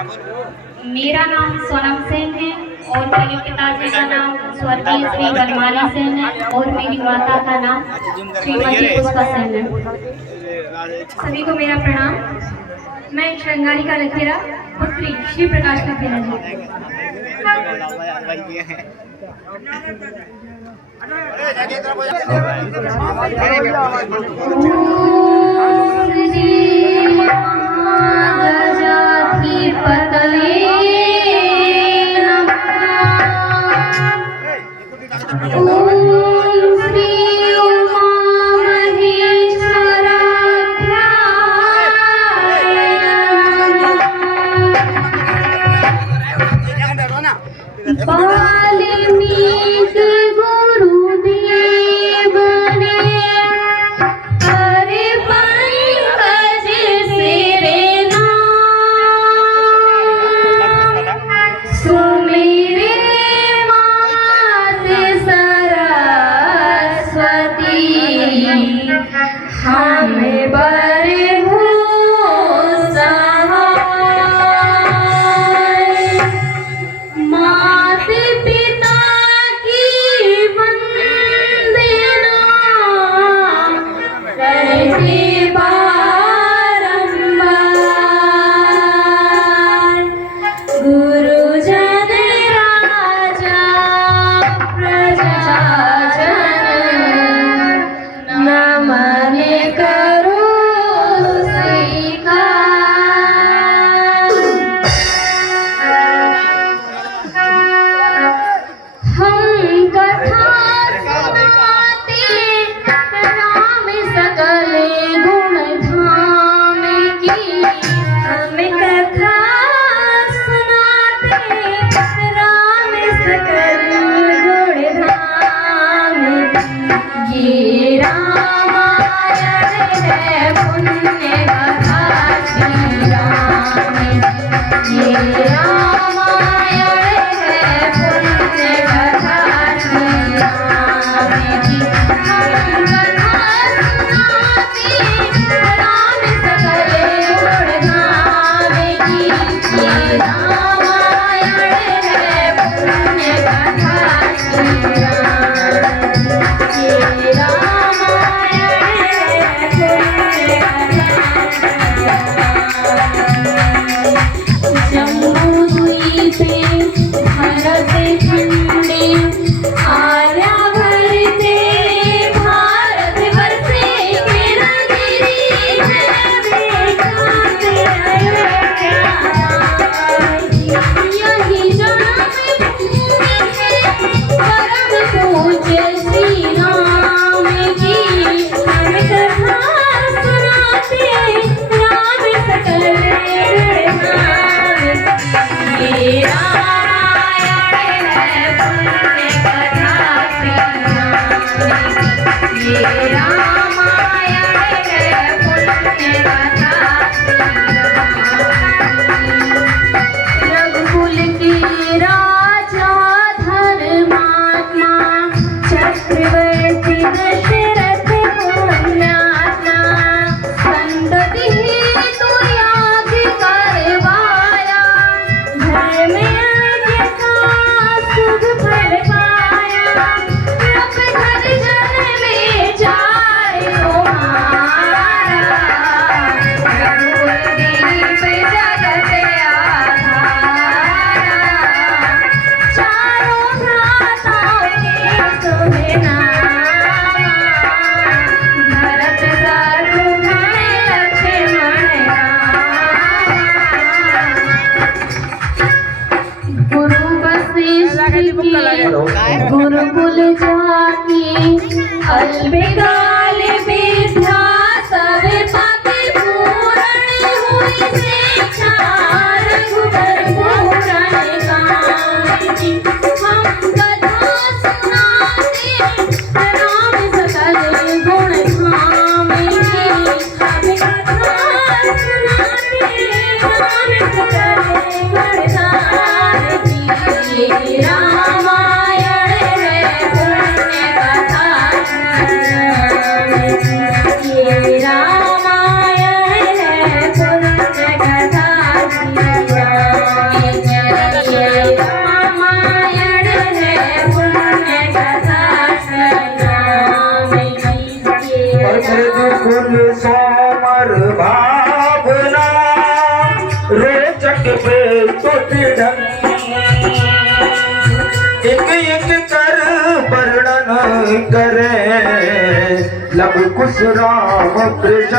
मेरा नाम सोनम सेन है और मेरे पिताजी का नाम स्वर्गीय श्री बनमाली सेन है और मेरी माता का नाम श्रीमती पुष्पा सेन है। सभी को मेरा प्रणाम। मैं श्रृंगारी का लखेरा पुत्री श्री प्रकाश लखेरा जी। वाल्मीकि गुरुदेव ने करे पंकज सिरे सुमेरे माते सरस्वती हमें बरे हो माता पिता की वंदना करते बारंबार गुरुजन राजा प्रजाजन नमन करो स्वीकार। हम कथा सुनाते राम सकल गुण धाम की। हम कथा सुनाते राम सकल गुण धाम की। ये रामायण है पुण्य कथा श्री राम की। ये रामायण है पुण्य कथा श्री राम की। हम कथा सुनाते राम सकल गुण धाम की। ये रामायण है पुण्य कथा श्री राम की। ये रामायण है पुण्य कथा। जम्बूद्वीपे भरतखंडे आर्यावर्ते भारतवर्षे गिरिगिरि विख्याते यही जन्मभूमि है परम पूज्य श्री राम की। हम कथा सुनाते राम सकल ये रामायण है पुण्य कथा श्री राम की। ये रामायण है पुण्य कथा श्री राम की। रघुकुल के राजा धर्मात्मा चक्रवर्ती दशरथ पुण्यात्मा संतति हेतु याग करवाया धर्म यज्ञ का शुभ फल पाया। रब घर जन में जाए तुम्हारा रघुकुलदीप जगत आधारा। चारों भ्राताओं के तुम्हें नाम भरत शत्रुघ्न लक्ष्मण राम। गुरु वशिष्ठ की गुरुकुल जाके अल्पकाल विद्या सब पाके पूर्ण हुई शिक्षा रघुबर पूर्ण काम की। हम कथा सुनाते राम सकल गुण धाम की। हम कथा सुनाते राम सकल गुण धाम की। ये रामायण है पुण्य कथा पे तुझ ढंग, एक एक कर वर्णन करे लब कुश राम कृष्ण।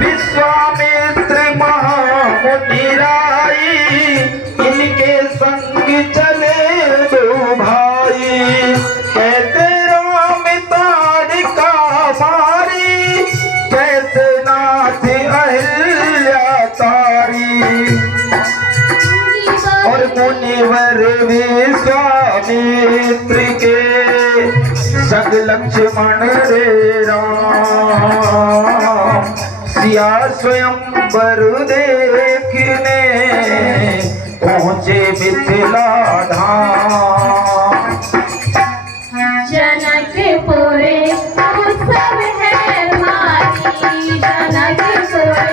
विश्वामित्र महामुनि राई, इनके संग चले दो भाई, कैसे राम ताड़का मारी, कैसे नाथ अहिल्या तारी। और मुनिवर विश्वामित्र के संग लक्ष्मण रे राम, सिया स्वयंवर देखने पहुँचे मिथिला धाम। जनकपुरे उत्सव है भारी, जनकपुरे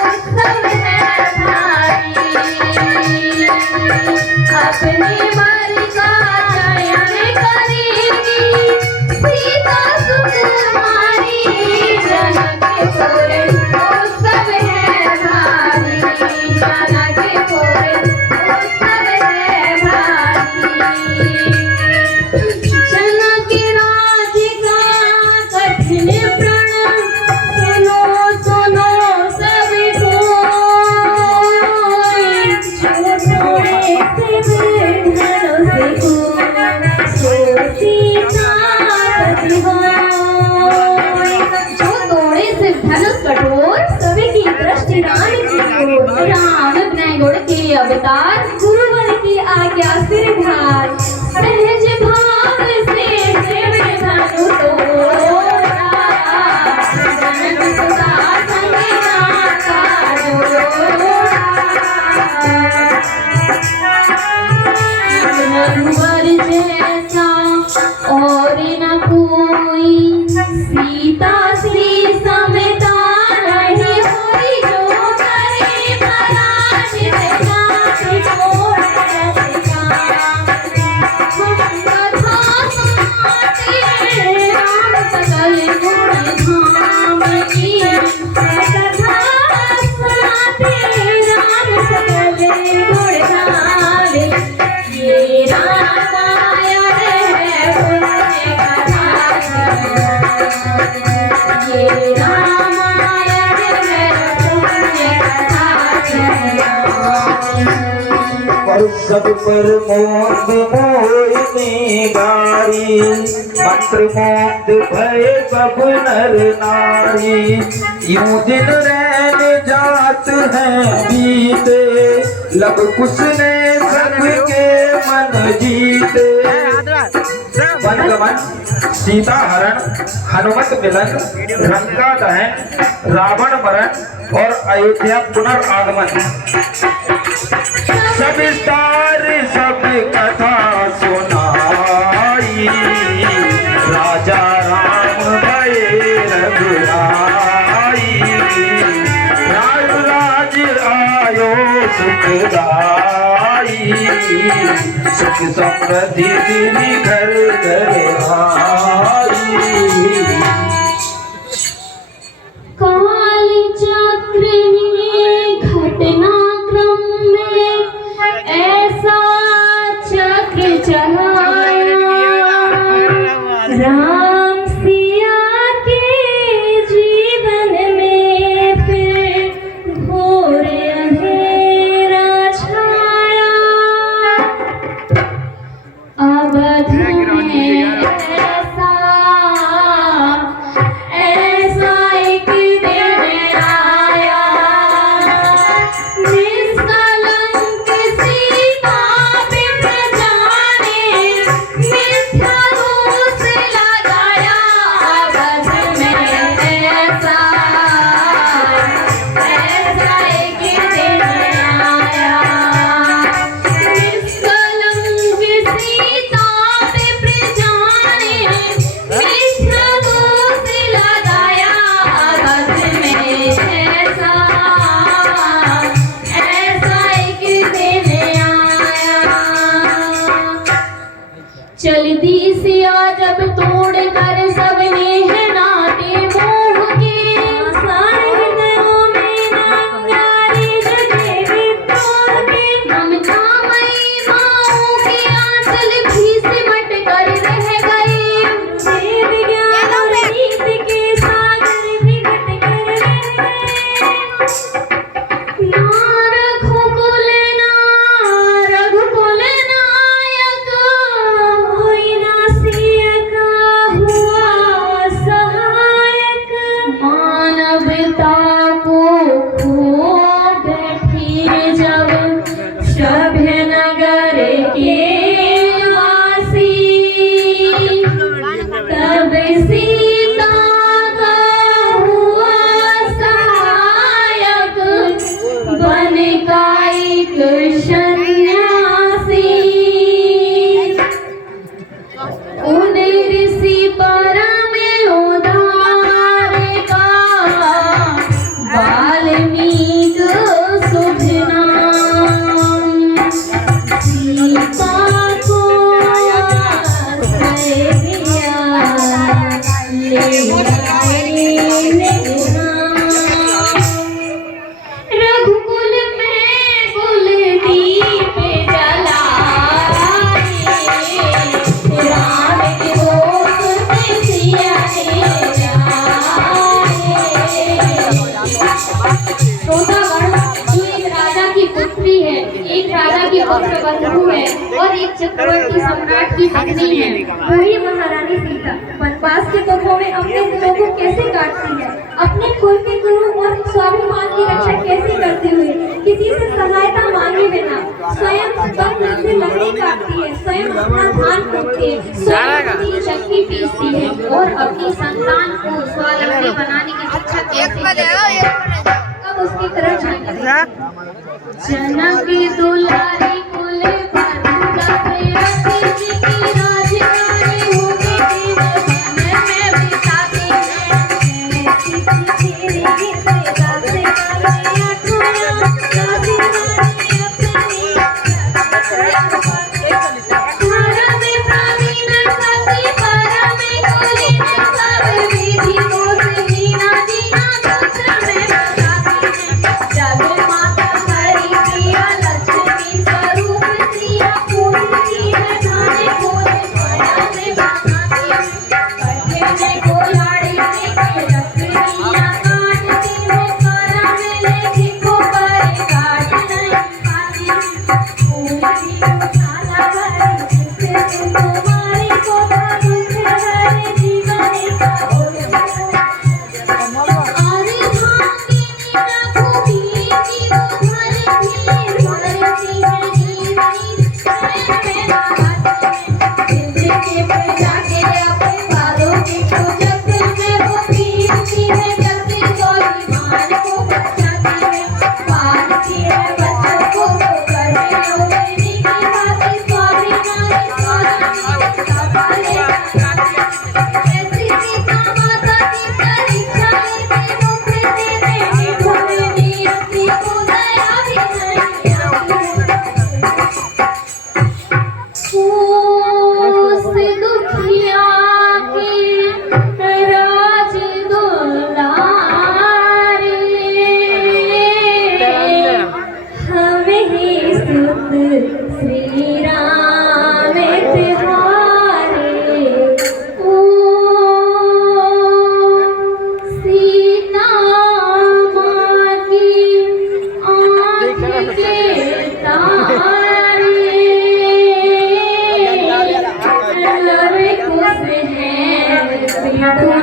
उत्सव है भारी, अपनी वर का चयन करेगी सीता सुकुमारी। जनकपुरे उत्सव है भारी, जनकपुरे उत्सव है भारी। जनक राज का कठिन प्रण सुनो सुनो सब कोई, जो तोड़े सिर धनुष को सो सीतापति होय। जो तोड़े सिर धनुष कठोर, सभी की दृष्टि राम की ओर। राम न्याय गुण के अवतार, गुरुवर की आज्ञा सिर भार, सहज भाव से शिव धनु तोड़ा, जनक सुता संग नाता जोड़ा। रघुवर जैसा और न कोई, सीता श्री समता नहीं होई, जो करे पराजित जाति को रत काम। कथा सुनाते राम सकल गुण धाम की, कथा सुनाते राम सकल गुण धाम। ये रामायण है पुण्य कथा, ये रामायण है पुण्य कथा। पर सब पर मोद मोहिनी गारी, मंत्र मोद भय सब नर नारी। यूं दिन रैन जात हैं बीते, लब कुश ने सबके मन जीते। वनगमन, सीता हरण, हनुमत मिलन, लंका दहन, रावण मरण और अयोध्या पुनर्आगमन। सब विस्तार सब कथा सुनाई, राजा राम भये रघुराई। राम राज आयो सुखदाई, सुख समृद्धि दिली घर घर आई। काल चक्र में घटनाक्रम में ऐसा चक्र चलाया, राम सिया के जीवन में फिर घोर अंधेरा छाया। अवध में ऐसा रघुकुल में गुलदीप प्रबंधु है और एक चक्रवर्ती सम्राट की पत्नी है। वही महारानी सीता वनवास के दुखों में अपने दिलों को कैसे काटती है, अपने कुल के गुरु और स्वाभिमान की रक्षा कैसे करते हुए किसी से सहायता मांगे बिना स्वयं बंद से लकड़ी काटती है, स्वयं अपना धान कूटती है, स्वयं अपनी चक्की पीसती है और अपनी संतान को स्वावलंबी बनाने की शिक्षा कैसे अब उसकी तरफ जाएंगे। जनक की दुलारी कुल बंधुआ प्रेयसी जी की राजधानी होगी जीवन में बिताती है। Yeah.